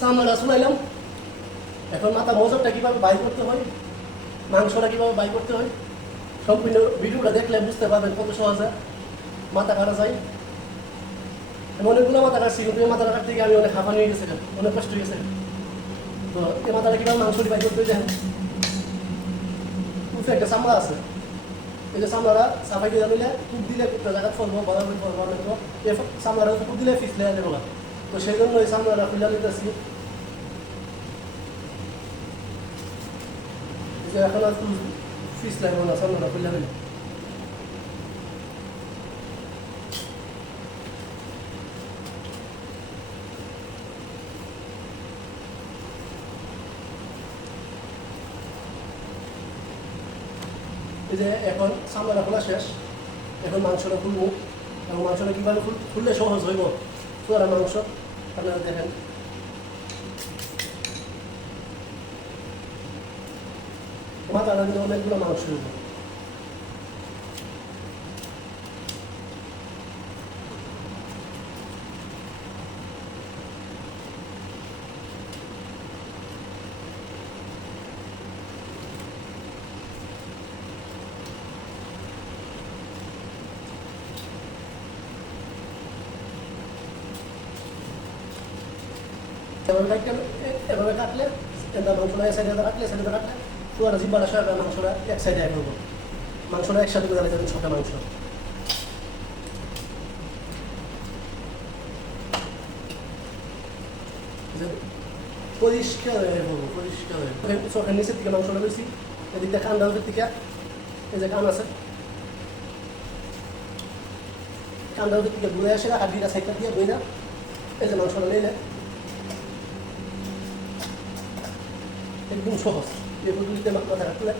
চামড়া শুনাইলাম, এখন মাথা মজরটা কীভাবে বাই করতে হয়, মাংসটা কীভাবে বাই করতে হয়, সম্পূর্ণ ভিডিওটা দেখলে বুঝতে পারবেন কত সহজে মাথা কাটা যায়। আমি অনেকগুলো মাথা কাটছি, কিন্তু এই মাথাটা কাটতে গিয়ে আমি অনেক হাঁপানি হয়ে গেছিলাম, অনেক কষ্ট হয়ে গেছে। তো এই মাথাটা কীভাবে মাংসটি বাই করতে দেখেন, উপরে একটা চামড়া আছে, এই যে চামড়াটা সাফাই দিয়ে নিলে কূপ দিলে একটা জায়গা ফলবো, বরাবর ফলবো, এই চামড়াটা কূপ দিলে ফিসলে যাবে না। তো সেই জন্য এই চামড়াটা খুলে নিতেছি। যে এখন আর ফিস লাগবে না, চামড়াটা খুলে নিলে। এই যে এখন চামড়াটা খোলা শেষ, এখন মাংসটা খুলবো, এবং মাংসটা কীভাবে খুললে সহজ হইব পুরা মাংস আপনারা দেখেন। মাথাটা কিন্তু অনেকগুলো মাংস হইব। এভাবে কাটলে মাংসটা এক সাইডে কাটলে পুরো জিব্বাটা সহ মাংসটা এক সাইডে এক করবো, মাংসটা একসাথে করে যাবেন সবটা মাংস। পরিষ্কার হয়ে করবো, পরিষ্কার হয়ে চোখের নিচের দিকে মাংসটা বেশি, এদিকটা কান ডাউনের দিকে, এই যে কান আছে, কান ডাউনের দিকে ঘুরে আসে আর দুইটা সাইডটা দিয়ে বইরা এই যে মাংসটা নিলে একদম সহজ। এই পদ্ধতিতে মাথা রাখলে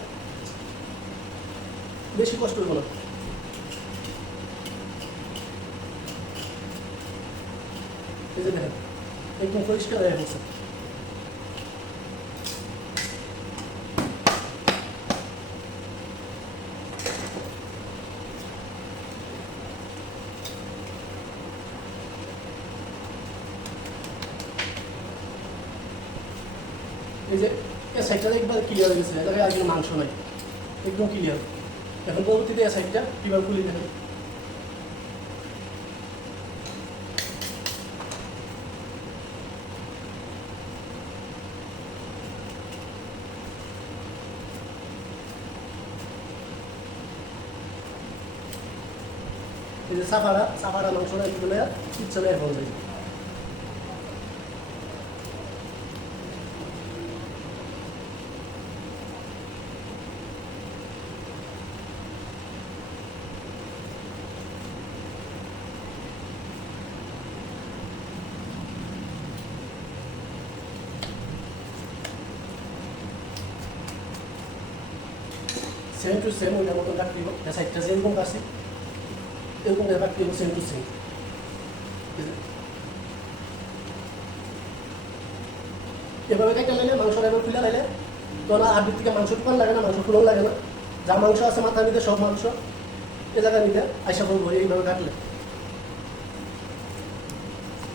বেশি কষ্ট হইব না। এই যে দেখেন একদম পরিষ্কার হয়ে গেছে। এই যে এই সাইডটা একবার ক্লিয়ার হয়ে গেছে, এটাকে আর কোনো মাংস নাই, একদম ক্লিয়ার। এখন পরবর্তীতে এই সাইডটা কীভাবে খুলে দেখেন। এই যে সাফারা মাংসটা এগুলো ইচ্ছা নেই এখন যায়। সেম টু সেম ওইটার মতন রাখতে হবে, সাইডটা যেরকম কাছে এরকম রাখতে হবে, সেম টু সেম। এভাবে একটা লাইলে মাংসটা এবার খুলে লাইলে তখন আর দিক থেকে মাংস টুকান লাগে না, মাংস ফুলন লাগে না, যা মাংস আছে মাথা নিতে সব মাংস এ জায়গায় নিতে আইসা পড়বো। এইভাবে কাটলে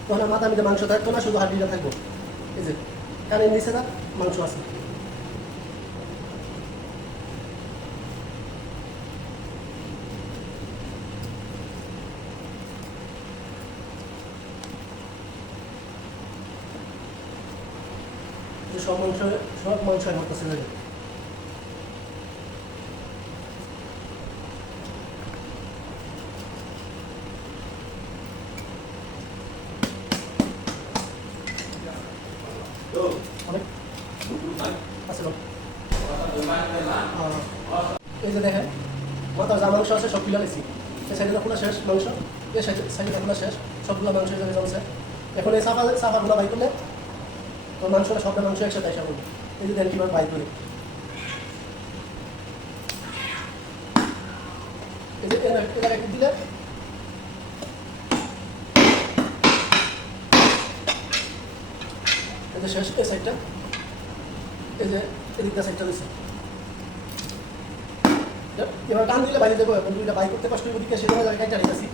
তখন আর মাথা নিতে মাংস থাকতো না, শুধু হাড্ডিটা থাকবো। এই যে কানের নিচে না মাংস আছে। সব মাংস আমার কাছে লাগে। এই যে দেখেন মাথার যা মাংস আছে সব খুলে নিয়েছি, এই সাইডটা খোলা শেষ মাংস, এই সাইডটা খোলা শেষ, সবগুলো মাংস এখানে জমছে। এখন এই সাফাগুলো বাই করলে তো মাংসটা সবটা মাংস একসাথে আসা করবে। এই যে দেখেন কীভাবে বাই করে, এই যে এলাকা দিলে এই যে শেষ, এই সাইডটা এই যে এদিকটা সাইডটা দিচ্ছে। এবার টান দিলে বাইরে দেবো, এখন দুইটা বাই করতে কষ্ট দিকে সেটা জায়গায় চালিয়েছি।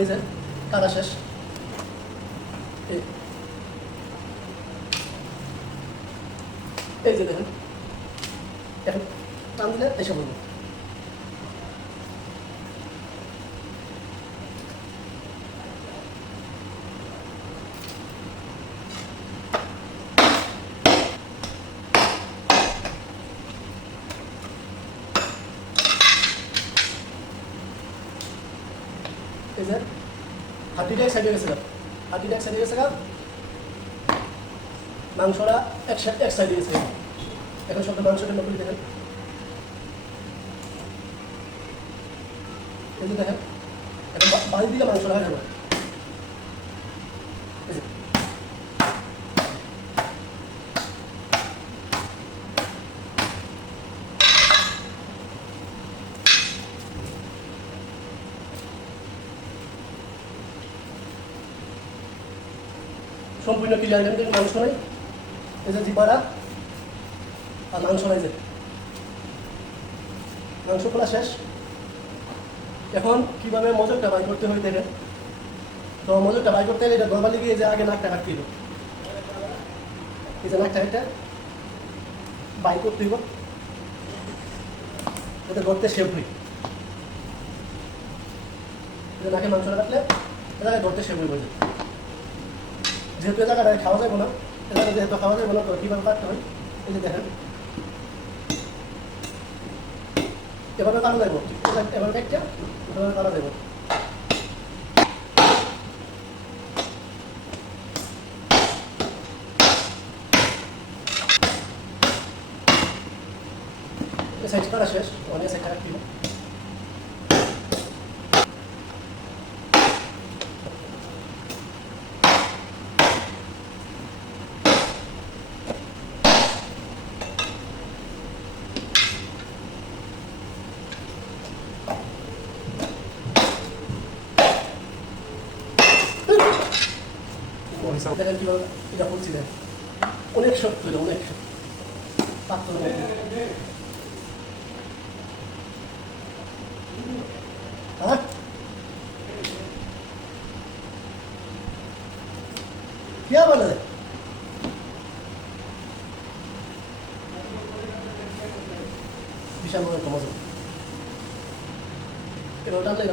এই যে কাটা শেষ। এই এই যে দেখেন, এখন টান দিলে এসে বলবো। এই যে হাড্ডিটা এক সাইডে গেছে গা, হাড্ডিটা এক সাইডে গেছে গা, মাংসটা এক সাইডে গেছে। এখন সব মাংসটা নকলি দেখেন, এই যে দেখেন, এখন বাড়ি দিলে মাংসটা হয়ে যাবে। এই যে সম্পূর্ণ ক্লিয়ার, কিন্তু মাংস নাই। এই যে জিপারা আর মাংস নাই, যে মাংস খোলা শেষ। এখন কিভাবে মজুরটা বাই করতে হয় দেখেন। তো মজুরটা বাই করতে হলে এটা নর্মালি গিয়ে যে আগে নাকটা কাটতে হবে, এই যে নাকটা এটা বাই করতে হইব, যাতে গর্তে শেপ হই। নাকে মাংসটা কাটলে এ জায়গায় গর্তে শেপ হইব। যেহেতু এ জায়গাটা খাওয়া যাবে না, এ জায়গায় যেহেতু খাওয়া যাবে না, তো কীভাবে কাটতে হয় এই যে দেখেন, এভাবে কাটা যাবো, এভাবে একটা এভাবে কাটা যাবো। এই সাইড কাটা শেষ, অনেক সাইড কাটতে হবে। দেখেন কীভাবে এটা করছি, দেখেন অনেক শক্ত, এটা অনেক শক্ত পাত্র। হ্যাঁ কি বলে বিশাল বড় একটা মজা, এটা টানলে